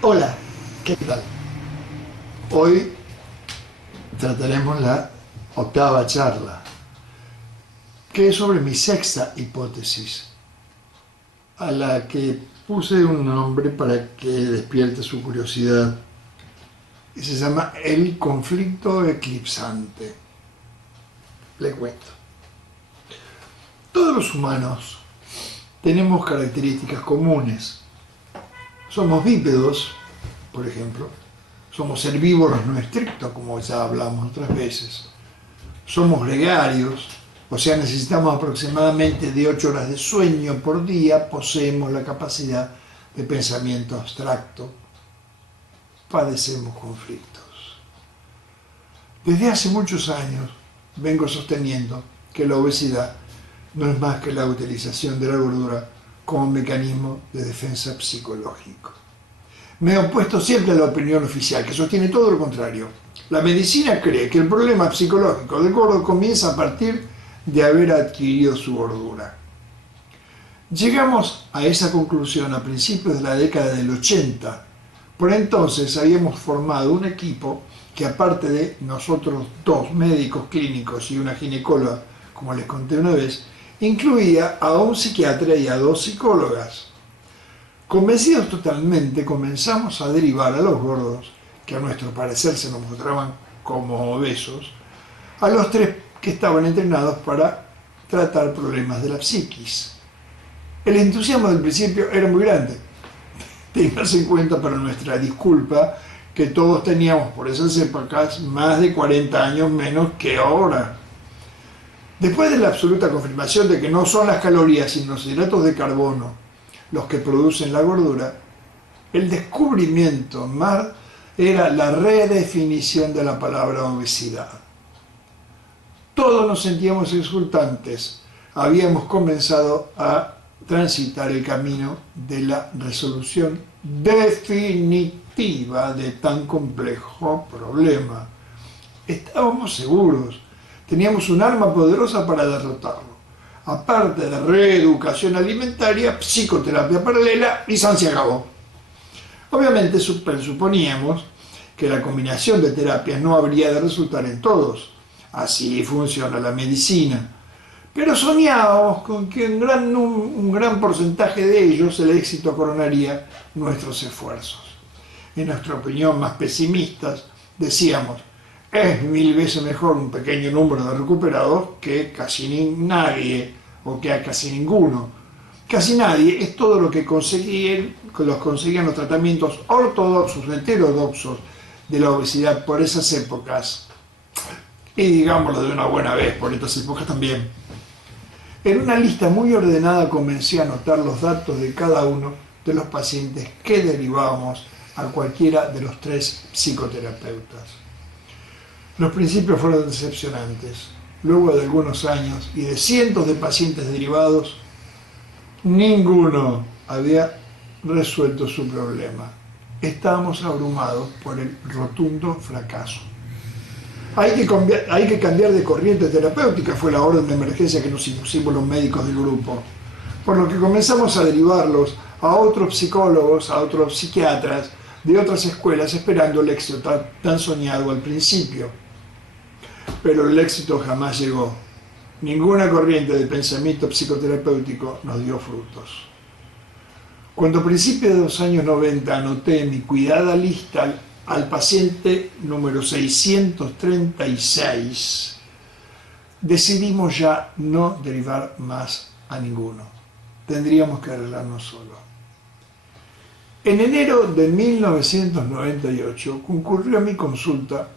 Hola, ¿qué tal? Hoy trataremos la octava charla, que es sobre mi sexta hipótesis, a la que puse un nombre para que despierte su curiosidad, y se llama el conflicto eclipsante. Le cuento. Todos los humanos tenemos características comunes. Somos bípedos, por ejemplo. Somos herbívoros no estrictos, como ya hablamos otras veces. Somos gregarios, o sea, necesitamos aproximadamente de 8 horas de sueño por día, poseemos la capacidad de pensamiento abstracto, padecemos conflictos. Desde hace muchos años vengo sosteniendo que la obesidad no es más que la utilización de la gordura como mecanismo de defensa psicológico. Me he opuesto siempre a la opinión oficial, que sostiene todo lo contrario. La medicina cree que el problema psicológico del gordo comienza a partir de haber adquirido su gordura. Llegamos a esa conclusión a principios de la década del 80. Por entonces habíamos formado un equipo que, aparte de nosotros dos médicos clínicos y una ginecóloga, como les conté una vez, incluía a un psiquiatra y a dos psicólogas. Convencidos totalmente, comenzamos a derivar a los gordos, que a nuestro parecer se nos mostraban como obesos, a los tres que estaban entrenados para tratar problemas de la psiquis. El entusiasmo del principio era muy grande. Tengas en cuenta, para nuestra disculpa, que todos teníamos por esas épocas más de 40 años menos que ahora. Después de la absoluta confirmación de que no son las calorías sino los hidratos de carbono los que producen la gordura, el descubrimiento más era la redefinición de la palabra obesidad. Todos nos sentíamos exultantes. Habíamos comenzado a transitar el camino de la resolución definitiva de tan complejo problema. Estábamos seguros, teníamos un arma poderosa para derrotarlo. Aparte de reeducación alimentaria, psicoterapia paralela y san se acabó. Obviamente presuponíamos que la combinación de terapias no habría de resultar en todos. Así funciona la medicina. Pero soñábamos con que un gran porcentaje de ellos el éxito coronaría nuestros esfuerzos. En nuestra opinión, más pesimistas, decíamos: es 1000 veces mejor un pequeño número de recuperados que casi nadie, o que a casi ninguno. Casi nadie es todo lo que conseguían los tratamientos ortodoxos, heterodoxos de la obesidad por esas épocas. Y digámoslo de una buena vez, por estas épocas también. En una lista muy ordenada comencé a anotar los datos de cada uno de los pacientes que derivábamos a cualquiera de los tres psicoterapeutas. Los principios fueron decepcionantes. Luego de algunos años y de cientos de pacientes derivados, ninguno había resuelto su problema. Estábamos abrumados por el rotundo fracaso. Hay que cambiar de corriente terapéutica, fue la orden de emergencia que nos impusimos los médicos del grupo. Por lo que comenzamos a derivarlos a otros psicólogos, a otros psiquiatras de otras escuelas, esperando el éxito tan soñado al principio. Pero el éxito jamás llegó. Ninguna corriente de pensamiento psicoterapéutico nos dio frutos. Cuando a principios de los años 90 anoté en mi cuidada lista al paciente número 636, decidimos ya no derivar más a ninguno. Tendríamos que arreglarnos solos. En enero de 1998 concurrió a mi consulta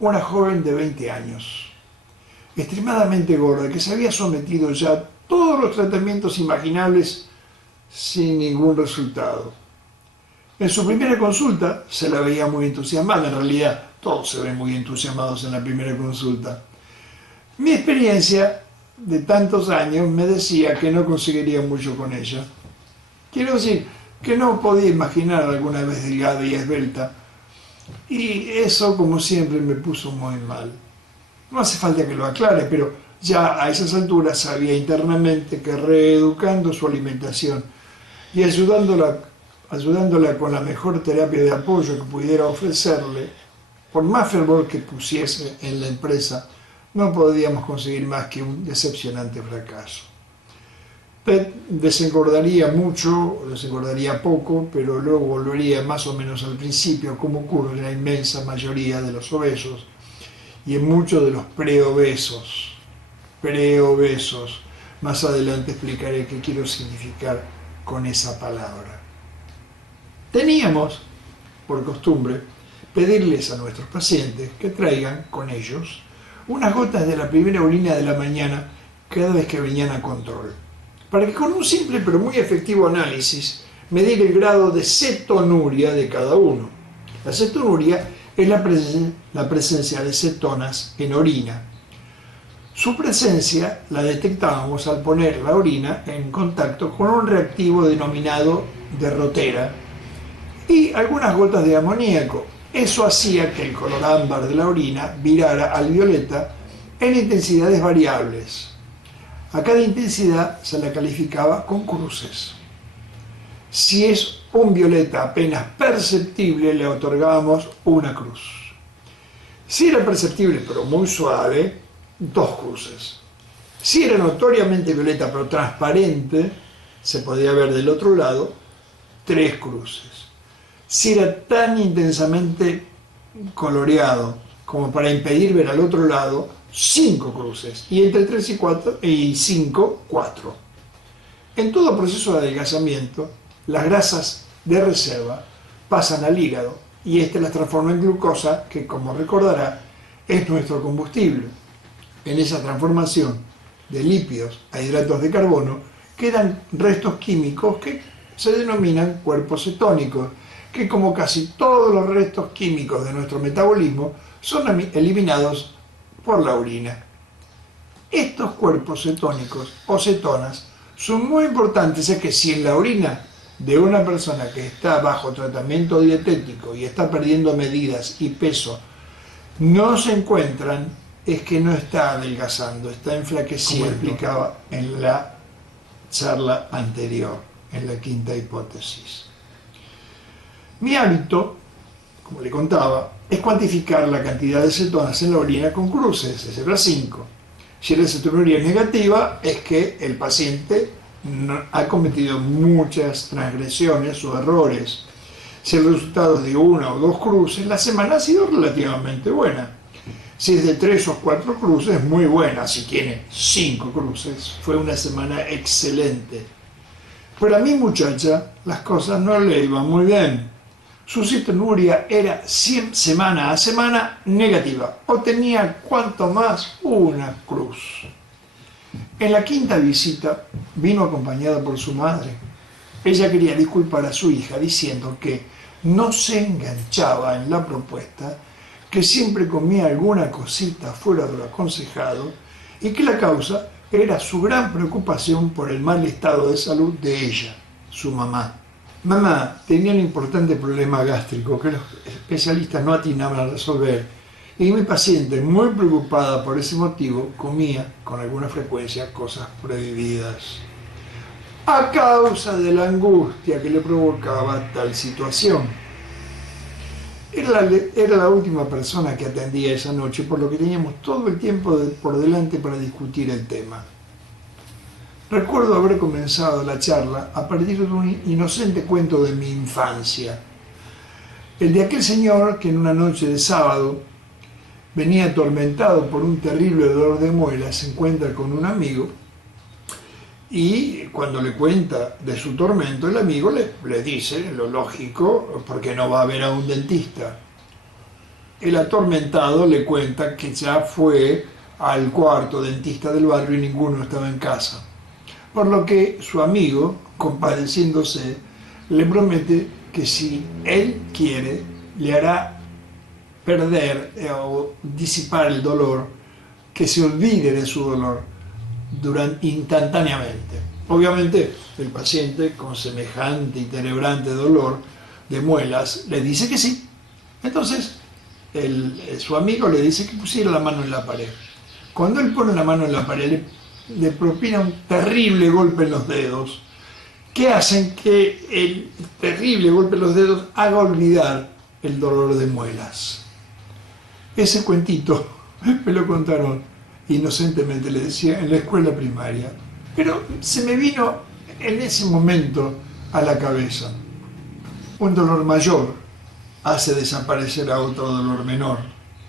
una joven de 20 años, extremadamente gorda, que se había sometido ya a todos los tratamientos imaginables sin ningún resultado. En su primera consulta se la veía muy entusiasmada. En realidad todos se ven muy entusiasmados en la primera consulta. Mi experiencia de tantos años me decía que no conseguiría mucho con ella. Quiero decir que no podía imaginar alguna vez delgada y esbelta, y eso, como siempre, me puso muy mal. No hace falta que lo aclare, pero ya a esas alturas sabía internamente que reeducando su alimentación y ayudándola ayudándola con la mejor terapia de apoyo que pudiera ofrecerle, por más fervor que pusiese en la empresa, no podíamos conseguir más que un decepcionante fracaso. Pet desengordaría mucho, desengordaría poco, pero luego volvería más o menos al principio, como ocurre en la inmensa mayoría de los obesos y en muchos de los preobesos. Preobesos. Más adelante explicaré qué quiero significar con esa palabra. Teníamos, por costumbre, pedirles a nuestros pacientes que traigan con ellos unas gotas de la primera orina de la mañana cada vez que venían a control, para que con un simple pero muy efectivo análisis medir el grado de cetonuria de cada uno. La cetonuria es la presencia de cetonas en orina. Su presencia la detectábamos al poner la orina en contacto con un reactivo denominado derrotera y algunas gotas de amoníaco. Eso hacía que el color ámbar de la orina virara al violeta en intensidades variables. A cada intensidad se la calificaba con cruces. Si es un violeta apenas perceptible, le otorgábamos una cruz. Si era perceptible pero muy suave, 2 cruces. Si era notoriamente violeta pero transparente, se podía ver del otro lado, 3 cruces. Si era tan intensamente coloreado como para impedir ver al otro lado, 5 cruces. Y entre 3 y 5, 4. En todo proceso de adelgazamiento, las grasas de reserva pasan al hígado y este las transforma en glucosa, que, como recordará, es nuestro combustible. En esa transformación de lípidos a hidratos de carbono quedan restos químicos que se denominan cuerpos cetónicos, que, como casi todos los restos químicos de nuestro metabolismo, son eliminados por la orina. Estos cuerpos cetónicos o cetonas son muy importantes, ya que si en la orina de una persona que está bajo tratamiento dietético y está perdiendo medidas y peso no se encuentran, es que no está adelgazando, está enflaqueciendo, explicaba en la charla anterior, en la quinta hipótesis. Mi hábito, como le contaba, es cuantificar la cantidad de cetonas en la orina con cruces, de 0 a 5. Si la cetonuria es negativa, es que el paciente ha cometido muchas transgresiones o errores. Si el resultado es de 1 o 2 cruces, la semana ha sido relativamente buena. Si es de 3 o 4 cruces, es muy buena. Si tiene 5 cruces, fue una semana excelente. Pero a mi muchacha las cosas no le iban muy bien. Su cetonuria era semana a semana negativa, o tenía cuanto más una cruz. En la quinta visita vino acompañada por su madre. Ella quería disculpar a su hija diciendo que no se enganchaba en la propuesta, que siempre comía alguna cosita fuera de lo aconsejado y que la causa era su gran preocupación por el mal estado de salud de ella, su mamá. Mamá tenía un importante problema gástrico que los especialistas no atinaban a resolver y mi paciente, muy preocupada por ese motivo, comía con alguna frecuencia cosas prohibidas a causa de la angustia que le provocaba tal situación. Era la última persona que atendía esa noche, por lo que teníamos todo el tiempo por delante para discutir el tema. Recuerdo haber comenzado la charla a partir de un inocente cuento de mi infancia. El de aquel señor que en una noche de sábado venía atormentado por un terrible dolor de muelas, se encuentra con un amigo y cuando le cuenta de su tormento, el amigo le dice, lo lógico, porque no va a ver a un dentista. El atormentado le cuenta que ya fue al cuarto dentista del barrio y ninguno estaba en casa. Por lo que su amigo, compadeciéndose, le promete que si él quiere, le hará perder o disipar el dolor, que se olvide de su dolor instantáneamente. Obviamente, el paciente con semejante y tenebrante dolor de muelas le dice que sí. Entonces, su amigo le dice que pusiera la mano en la pared. Cuando él pone la mano en la pared, le propina un terrible golpe en los dedos que hacen que el terrible golpe de los dedos haga olvidar el dolor de muelas. Ese cuentito me lo contaron inocentemente, le decía, en la escuela primaria, pero se me vino en ese momento a la cabeza. Un dolor mayor hace desaparecer a otro dolor menor,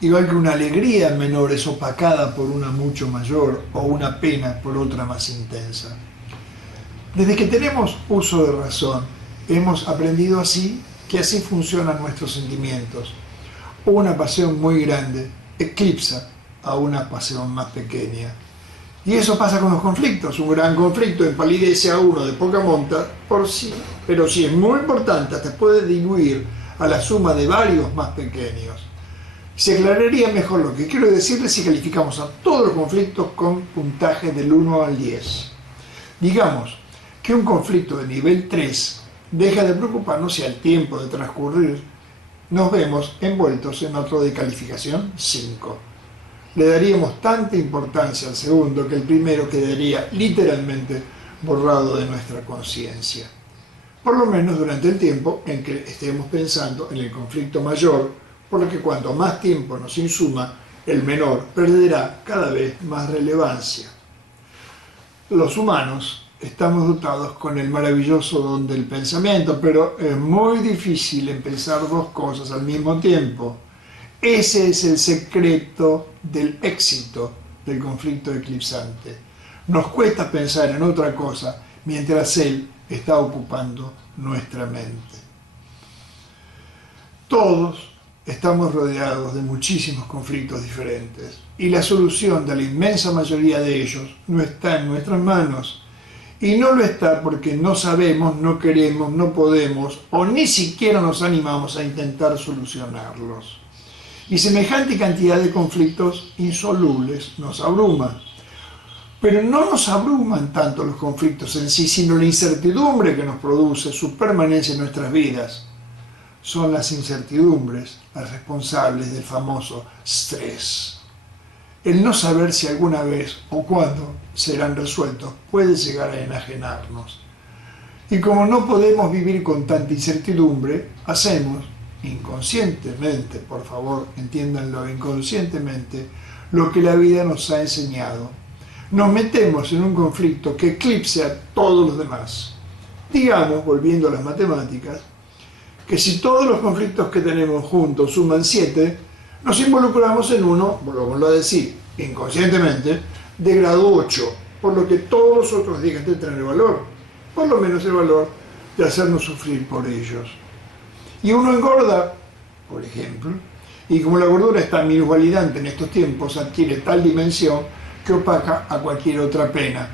igual que una alegría menor es opacada por una mucho mayor o una pena por otra más intensa. Desde que tenemos uso de razón, hemos aprendido así que así funcionan nuestros sentimientos. Una pasión muy grande eclipsa a una pasión más pequeña. Y eso pasa con los conflictos. Un gran conflicto empalidece a uno de poca monta por sí, pero si es muy importante, hasta puede diluir a la suma de varios más pequeños. Se aclararía mejor lo que quiero decirles si calificamos a todos los conflictos con puntaje del 1 al 10. Digamos que un conflicto de nivel 3 deja de preocuparnos si al tiempo de transcurrir nos vemos envueltos en otro de calificación 5. Le daríamos tanta importancia al segundo que el primero quedaría literalmente borrado de nuestra conciencia. Por lo menos durante el tiempo en que estemos pensando en el conflicto mayor, por lo que cuanto más tiempo nos insuma, el menor perderá cada vez más relevancia. Los humanos estamos dotados con el maravilloso don del pensamiento, pero es muy difícil pensar dos cosas al mismo tiempo. Ese es el secreto del éxito del conflicto eclipsante. Nos cuesta pensar en otra cosa mientras él está ocupando nuestra mente. Todos estamos rodeados de muchísimos conflictos diferentes y la solución de la inmensa mayoría de ellos no está en nuestras manos. Y no lo está porque no sabemos, no queremos, no podemos o ni siquiera nos animamos a intentar solucionarlos. Y semejante cantidad de conflictos insolubles nos abruma. Pero no nos abruman tanto los conflictos en sí, sino la incertidumbre que nos produce su permanencia en nuestras vidas. Son las incertidumbres las responsables del famoso estrés. El no saber si alguna vez o cuándo serán resueltos puede llegar a enajenarnos. Y como no podemos vivir con tanta incertidumbre, hacemos inconscientemente, por favor, entiéndanlo, inconscientemente, lo que la vida nos ha enseñado. Nos metemos en un conflicto que eclipse a todos los demás. Digamos, volviendo a las matemáticas, que si todos los conflictos que tenemos juntos suman 7, nos involucramos en uno, volvamos a decir, inconscientemente, de grado 8, por lo que todos los otros 10 tendrán el valor, por lo menos el valor de hacernos sufrir por ellos. Y uno engorda, por ejemplo, y como la gordura es tan minusvalidante en estos tiempos, adquiere tal dimensión que opaca a cualquier otra pena,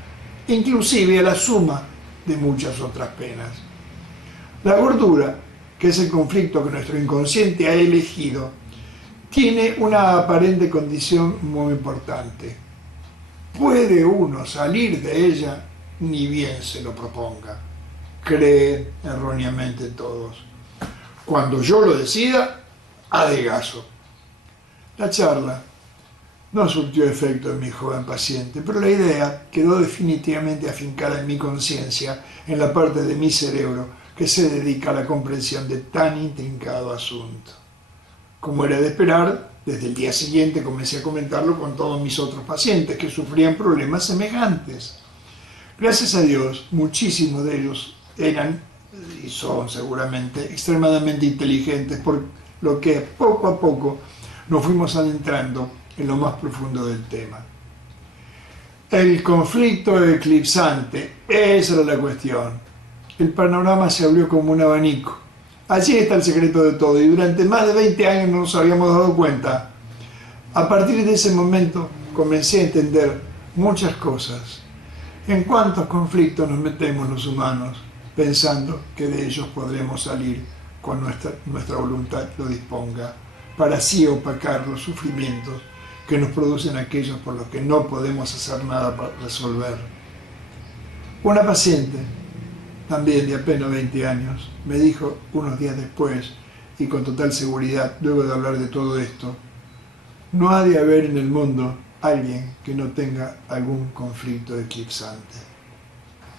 inclusive a la suma de muchas otras penas. La gordura, que es el conflicto que nuestro inconsciente ha elegido, tiene una aparente condición muy importante. Puede uno salir de ella ni bien se lo proponga. Creen erróneamente todos. Cuando yo lo decida, adelgazo. La charla no surtió efecto en mi joven paciente, pero la idea quedó definitivamente afincada en mi conciencia, en la parte de mi cerebro que se dedica a la comprensión de tan intrincado asunto. Como era de esperar, desde el día siguiente comencé a comentarlo con todos mis otros pacientes que sufrían problemas semejantes. Gracias a Dios, muchísimos de ellos eran y son seguramente extremadamente inteligentes, por lo que poco a poco nos fuimos adentrando en lo más profundo del tema. El conflicto eclipsante, esa era la cuestión. El panorama se abrió como un abanico. Allí está el secreto de todo, y durante más de 20 años no nos habíamos dado cuenta. A partir de ese momento comencé a entender muchas cosas. En cuántos conflictos nos metemos los humanos, pensando que de ellos podremos salir cuando nuestra voluntad lo disponga, para así opacar los sufrimientos que nos producen aquellos por los que no podemos hacer nada para resolver. Una paciente, también de apenas 20 años, me dijo unos días después, y con total seguridad, luego de hablar de todo esto, no ha de haber en el mundo alguien que no tenga algún conflicto eclipsante.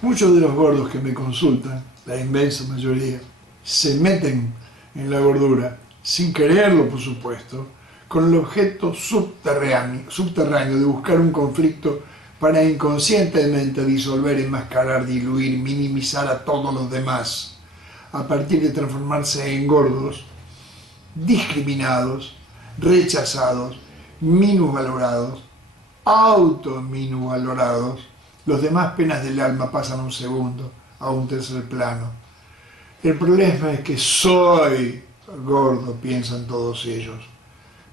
Muchos de los gordos que me consultan, la inmensa mayoría, se meten en la gordura, sin quererlo por supuesto, con el objeto subterráneo de buscar un conflicto para inconscientemente disolver, enmascarar, diluir, minimizar a todos los demás, a partir de transformarse en gordos, discriminados, rechazados, minusvalorados, auto-minusvalorados. Los demás penas del alma pasan a un segundo, a un tercer plano. El problema es que soy gordo, piensan todos ellos.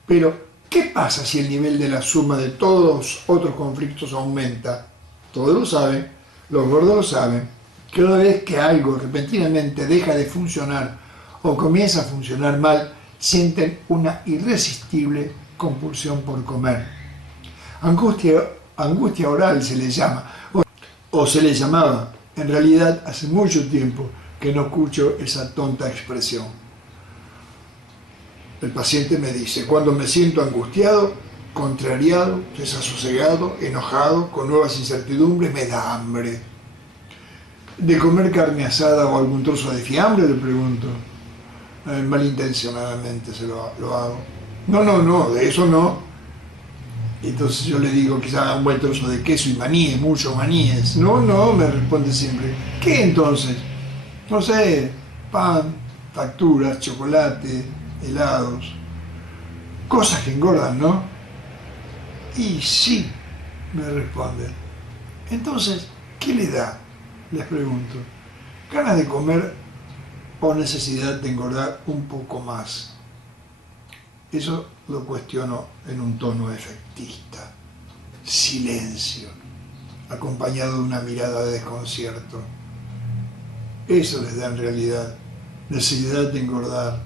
Pero, ¿qué pasa si el nivel de la suma de todos los otros conflictos aumenta? Todos lo saben, los gordos lo saben. Cada vez que algo repentinamente deja de funcionar o comienza a funcionar mal, sienten una irresistible compulsión por comer. Angustia oral se le llama, o se le llamaba. En realidad, hace mucho tiempo que no escucho esa tonta expresión. El paciente me dice, cuando me siento angustiado, contrariado, desasosegado, enojado, con nuevas incertidumbres, me da hambre. ¿De comer carne asada o algún trozo de fiambre?, le pregunto. Malintencionadamente lo hago. No, de eso no. Entonces yo le digo, quizá un buen trozo de queso y maníes, muchos maníes. No, me responde siempre. ¿Qué entonces? No sé, pan, facturas, chocolate, helados. Cosas que engordan, ¿no? Y sí, me responden. Entonces, ¿qué le da? Les pregunto. ¿Ganas de comer o necesidad de engordar un poco más? Eso lo cuestiono en un tono efectista. Silencio, acompañado de una mirada de desconcierto. Eso les da en realidad necesidad de engordar.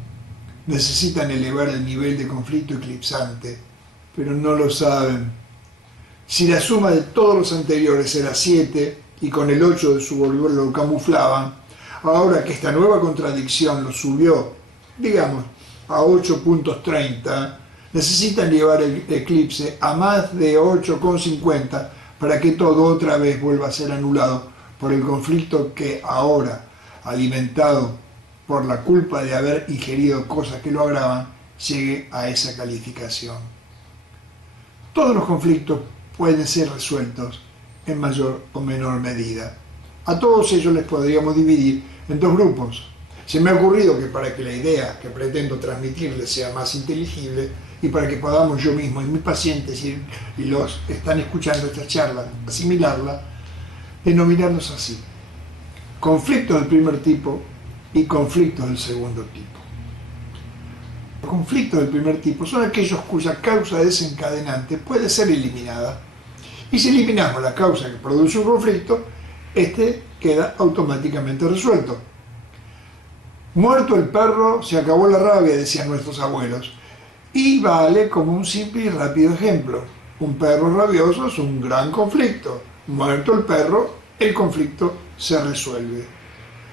Necesitan elevar el nivel de conflicto eclipsante, pero no lo saben. Si la suma de todos los anteriores era 7 y con el 8 de su volver lo camuflaban, ahora que esta nueva contradicción lo subió, digamos, a 8.30, necesitan llevar el eclipse a más de 8.50 para que todo otra vez vuelva a ser anulado por el conflicto que ahora, alimentado por la culpa de haber ingerido cosas que lo agravan, llegue a esa calificación. Todos los conflictos pueden ser resueltos en mayor o menor medida. A todos ellos les podríamos dividir en dos grupos. Se me ha ocurrido que para que la idea que pretendo transmitirles sea más inteligible y para que podamos yo mismo y mis pacientes y los que están escuchando esta charla asimilarla, denominarlos así: conflictos del primer tipo y conflictos del segundo tipo. Los conflictos del primer tipo son aquellos cuya causa desencadenante puede ser eliminada. Y si eliminamos la causa que produce un conflicto, este queda automáticamente resuelto. Muerto el perro, se acabó la rabia, decían nuestros abuelos. Y vale como un simple y rápido ejemplo. Un perro rabioso es un gran conflicto. Muerto el perro, el conflicto se resuelve.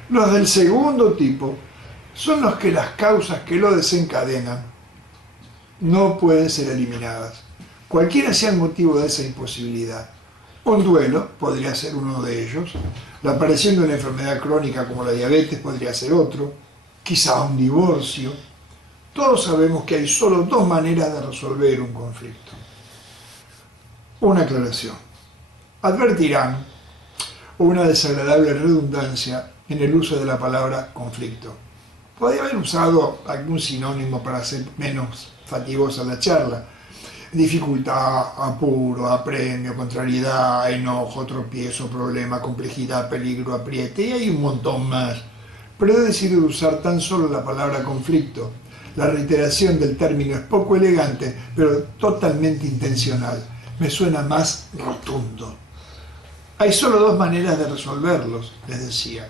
Los del segundo tipo son los que las causas que lo desencadenan no pueden ser eliminadas, cualquiera sea el motivo de esa imposibilidad. Un duelo podría ser uno de ellos, la aparición de una enfermedad crónica como la diabetes podría ser otro, quizá un divorcio. Todos sabemos que hay solo dos maneras de resolver un conflicto. Una aclaración. Advertirán una desagradable redundancia en el uso de la palabra conflicto. Podría haber usado algún sinónimo para hacer menos fatigosa la charla. Dificultad, apuro, apremio, contrariedad, enojo, tropiezo, problema, complejidad, peligro, apriete, y hay un montón más. Pero he decidido usar tan solo la palabra conflicto. La reiteración del término es poco elegante, pero totalmente intencional. Me suena más rotundo. Hay solo dos maneras de resolverlos, les decía.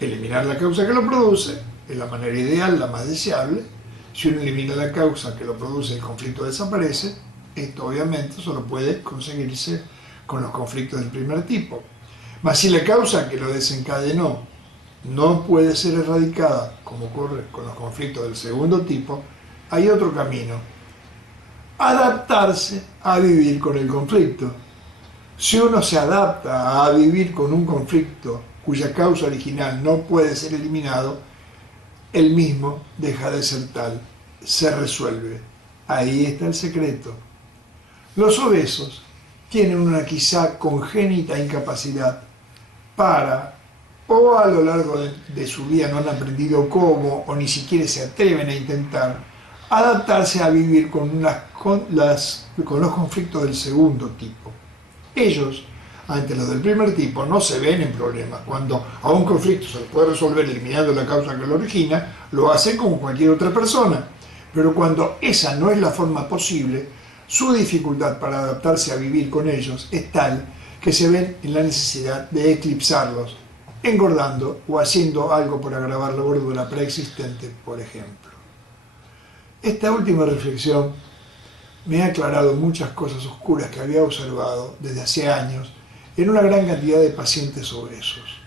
Eliminar la causa que lo produce es la manera ideal, la más deseable. Si uno elimina la causa que lo produce, el conflicto desaparece. Esto obviamente solo puede conseguirse con los conflictos del primer tipo. Mas si la causa que lo desencadenó no puede ser erradicada, como ocurre con los conflictos del segundo tipo, hay otro camino: adaptarse a vivir con el conflicto. Si uno se adapta a vivir con un conflicto cuya causa original no puede ser eliminado, el mismo deja de ser tal, se resuelve. Ahí está el secreto. Los obesos tienen una quizá congénita incapacidad para, o a lo largo de su vida no han aprendido cómo, o ni siquiera se atreven a intentar, adaptarse a vivir con los conflictos del segundo tipo. Ellos, ante los del primer tipo, no se ven en problemas. Cuando a un conflicto se puede resolver eliminando la causa que lo origina, lo hacen como cualquier otra persona. Pero cuando esa no es la forma posible, su dificultad para adaptarse a vivir con ellos es tal que se ven en la necesidad de eclipsarlos, engordando o haciendo algo por agravar la gordura preexistente, por ejemplo. Esta última reflexión me ha aclarado muchas cosas oscuras que había observado desde hace años en una gran cantidad de pacientes obesos.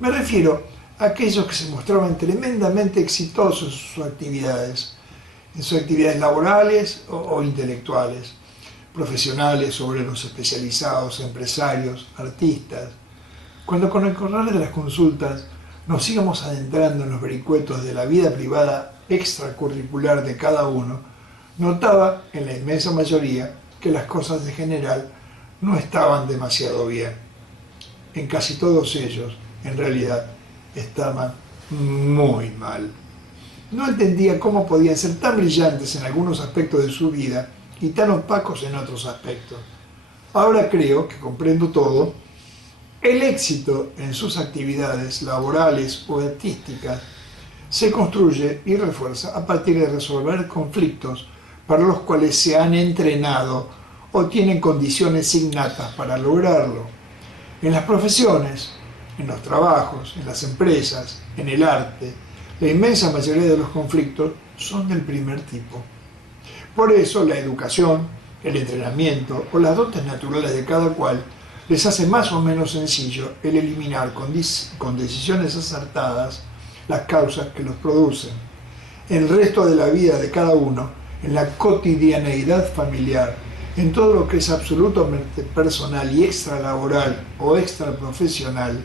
Me refiero a aquellos que se mostraban tremendamente exitosos en sus actividades laborales o intelectuales, profesionales, obreros especializados, empresarios, artistas. Cuando con el correr de las consultas nos íbamos adentrando en los vericuetos de la vida privada extracurricular de cada uno, notaba en la inmensa mayoría que las cosas en general no estaban demasiado bien. En casi todos ellos, en realidad, estaban muy mal. No entendía cómo podían ser tan brillantes en algunos aspectos de su vida y tan opacos en otros aspectos. Ahora creo que comprendo todo. El éxito en sus actividades laborales o artísticas se construye y refuerza a partir de resolver conflictos para los cuales se han entrenado o tienen condiciones innatas para lograrlo. En las profesiones, en los trabajos, en las empresas, en el arte, la inmensa mayoría de los conflictos son del primer tipo. Por eso la educación, el entrenamiento o las dotes naturales de cada cual les hace más o menos sencillo el eliminar con decisiones acertadas las causas que los producen. En el resto de la vida de cada uno, en la cotidianeidad familiar, en todo lo que es absolutamente personal y extralaboral o extraprofesional,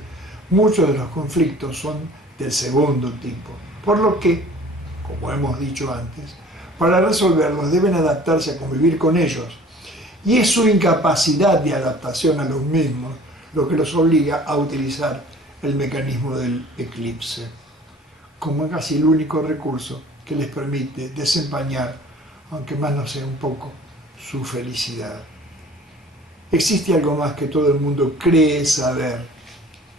muchos de los conflictos son del segundo tipo, por lo que, como hemos dicho antes, para resolverlos deben adaptarse a convivir con ellos, y es su incapacidad de adaptación a los mismos lo que los obliga a utilizar el mecanismo del eclipse, como casi el único recurso que les permite desempeñar, aunque más no sea un poco, su felicidad. Existe algo más que todo el mundo cree saber.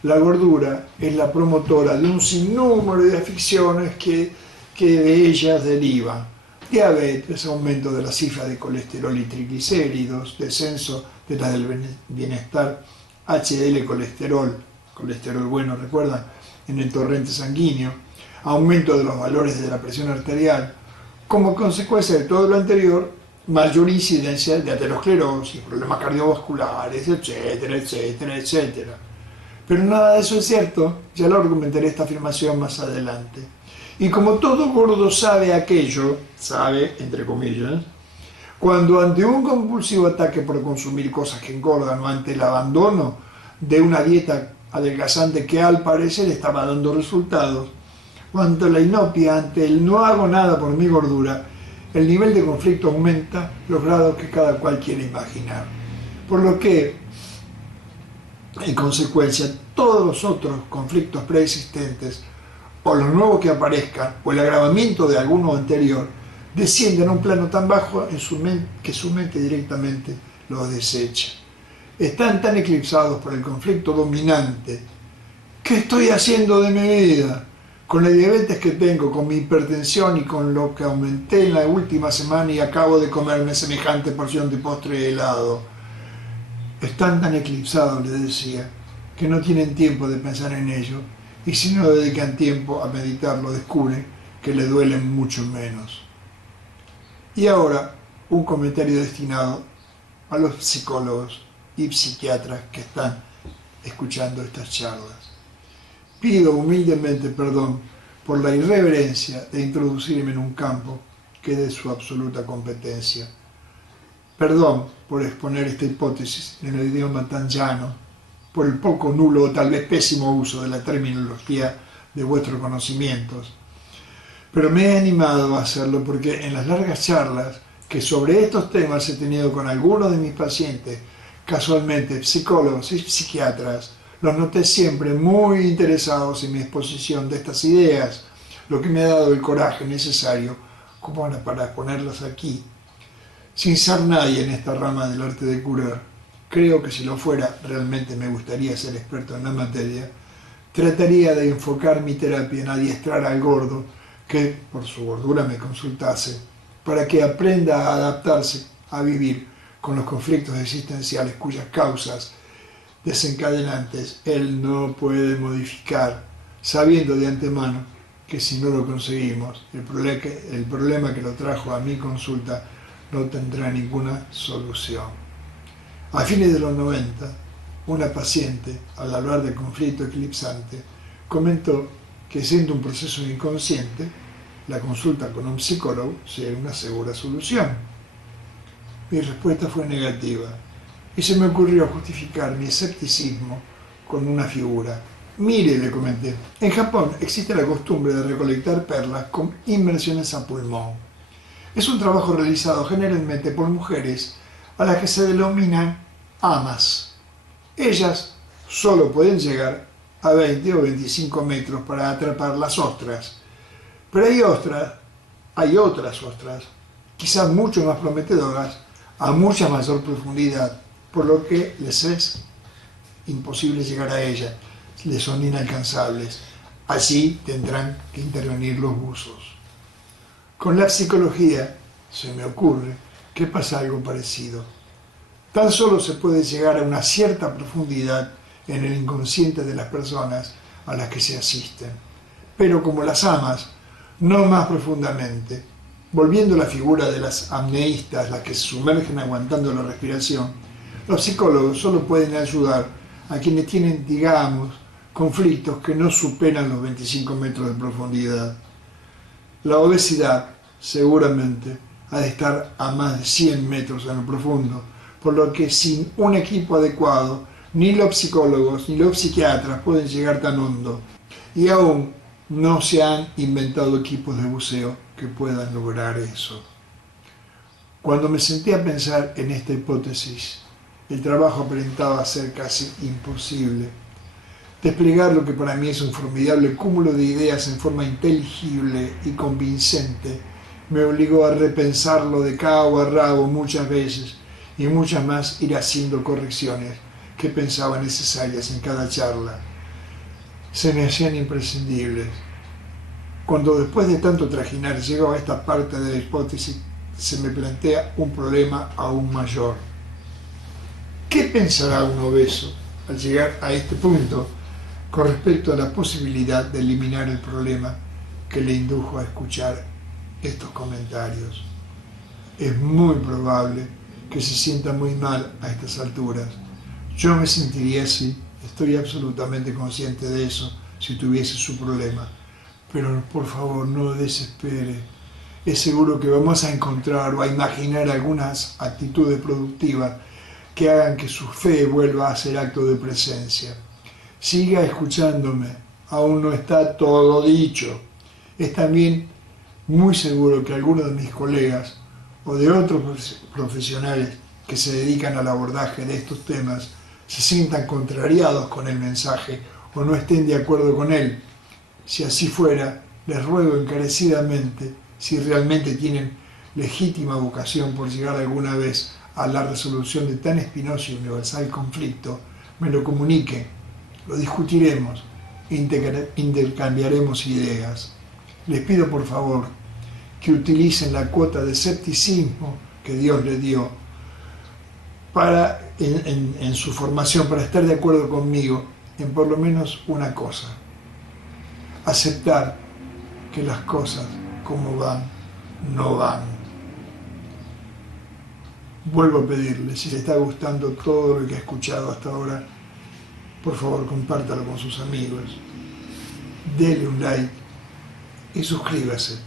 La gordura es la promotora de un sinnúmero de afecciones que de ellas derivan. Diabetes, aumento de la cifra de colesterol y triglicéridos, descenso de la del bienestar HDL colesterol bueno, recuerdan, en el torrente sanguíneo, aumento de los valores de la presión arterial. Como consecuencia de todo lo anterior, mayor incidencia de aterosclerosis, problemas cardiovasculares, etcétera, etcétera, etcétera. Pero nada de eso es cierto, ya lo argumentaré esta afirmación más adelante. Y como todo gordo sabe aquello, sabe, entre comillas, cuando ante un compulsivo ataque por consumir cosas que engordan o ante el abandono de una dieta adelgazante que al parecer estaba dando resultados, cuando la inopia ante el no hago nada por mi gordura, el nivel de conflicto aumenta los grados que cada cual quiere imaginar. Por lo que, en consecuencia, todos los otros conflictos preexistentes, o los nuevos que aparezcan, o el agravamiento de alguno anterior, descienden a un plano tan bajo que su mente directamente los desecha. Están tan eclipsados por el conflicto dominante. ¿Qué estoy haciendo de mi vida? Con la diabetes que tengo, con mi hipertensión y con lo que aumenté en la última semana y acabo de comerme semejante porción de postre helado. Están tan eclipsados, les decía, que no tienen tiempo de pensar en ello, y si no dedican tiempo a meditarlo, descubren que le duelen mucho menos. Y ahora, un comentario destinado a los psicólogos y psiquiatras que están escuchando estas charlas. Pido humildemente perdón por la irreverencia de introducirme en un campo que es de su absoluta competencia. Perdón por exponer esta hipótesis en el idioma tan llano, por el poco nulo o tal vez pésimo uso de la terminología de vuestros conocimientos. Pero me he animado a hacerlo porque en las largas charlas que sobre estos temas he tenido con algunos de mis pacientes, casualmente psicólogos y psiquiatras, los noté siempre muy interesados en mi exposición de estas ideas, lo que me ha dado el coraje necesario como para exponerlas aquí. Sin ser nadie en esta rama del arte de curar, creo que si lo fuera, realmente me gustaría ser experto en la materia, trataría de enfocar mi terapia en adiestrar al gordo que por su gordura me consultase, para que aprenda a adaptarse a vivir con los conflictos existenciales cuyas causas desencadenantes él no puede modificar, sabiendo de antemano que si no lo conseguimos, el problema que lo trajo a mi consulta no tendrá ninguna solución. A fines de los 90, una paciente, al hablar de conflicto eclipsante, comentó que siendo un proceso inconsciente, la consulta con un psicólogo sería una segura solución. Mi respuesta fue negativa y se me ocurrió justificar mi escepticismo con una figura. Mire, le comenté, en Japón existe la costumbre de recolectar perlas con inmersiones a pulmón. Es un trabajo realizado generalmente por mujeres a las que se denominan amas. Ellas solo pueden llegar a 20 o 25 metros para atrapar las ostras. Pero hay otras ostras, quizás mucho más prometedoras, a mucha mayor profundidad, por lo que les es imposible llegar a ellas, les son inalcanzables. Allí tendrán que intervenir los buzos. Con la psicología se me ocurre que pasa algo parecido. Tan solo se puede llegar a una cierta profundidad en el inconsciente de las personas a las que se asisten, pero como las amas, no más profundamente. Volviendo a la figura de las apneístas, las que se sumergen aguantando la respiración, los psicólogos solo pueden ayudar a quienes tienen, digamos, conflictos que no superan los 25 metros de profundidad. La obesidad, seguramente, ha de estar a más de 100 metros en lo profundo, por lo que sin un equipo adecuado, ni los psicólogos ni los psiquiatras pueden llegar tan hondo. Y aún no se han inventado equipos de buceo que puedan lograr eso. Cuando me senté a pensar en esta hipótesis, el trabajo aparentaba ser casi imposible. Desplegar lo que para mí es un formidable cúmulo de ideas en forma inteligible y convincente me obligó a repensarlo de cabo a rabo muchas veces y muchas más ir haciendo correcciones que pensaba necesarias en cada charla. Se me hacían imprescindibles. Cuando después de tanto trajinar llego a esta parte de la hipótesis, se me plantea un problema aún mayor. ¿Qué pensará un obeso al llegar a este punto con respecto a la posibilidad de eliminar el problema que le indujo a escuchar estos comentarios? Es muy probable que se sienta muy mal a estas alturas. Yo me sentiría así, estoy absolutamente consciente de eso, si tuviese su problema. Pero por favor, no desespere. Es seguro que vamos a encontrar o a imaginar algunas actitudes productivas que hagan que su fe vuelva a ser acto de presencia. Siga escuchándome, aún no está todo dicho. Es también muy seguro que algunos de mis colegas o de otros profesionales que se dedican al abordaje de estos temas se sientan contrariados con el mensaje o no estén de acuerdo con él. Si así fuera, les ruego encarecidamente, si realmente tienen legítima vocación por llegar alguna vez a la resolución de tan espinoso y universal conflicto, me lo comuniquen, lo discutiremos, intercambiaremos ideas. Les pido por favor que utilicen la cuota de escepticismo que Dios les dio en su formación para estar de acuerdo conmigo en por lo menos una cosa: aceptar que las cosas como van, no van. Vuelvo a pedirle, si le está gustando todo lo que ha escuchado hasta ahora, por favor compártalo con sus amigos, dele un like y suscríbase.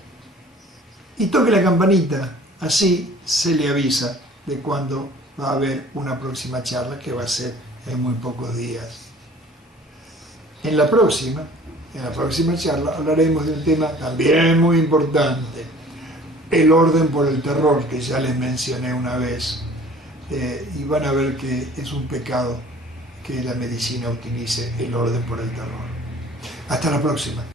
Y toque la campanita, así se le avisa de cuándo va a haber una próxima charla, que va a ser en muy pocos días. En la próxima charla hablaremos de un tema también muy importante, el orden por el terror, que ya les mencioné una vez, y van a ver que es un pecado que la medicina utilice el orden por el terror. Hasta la próxima.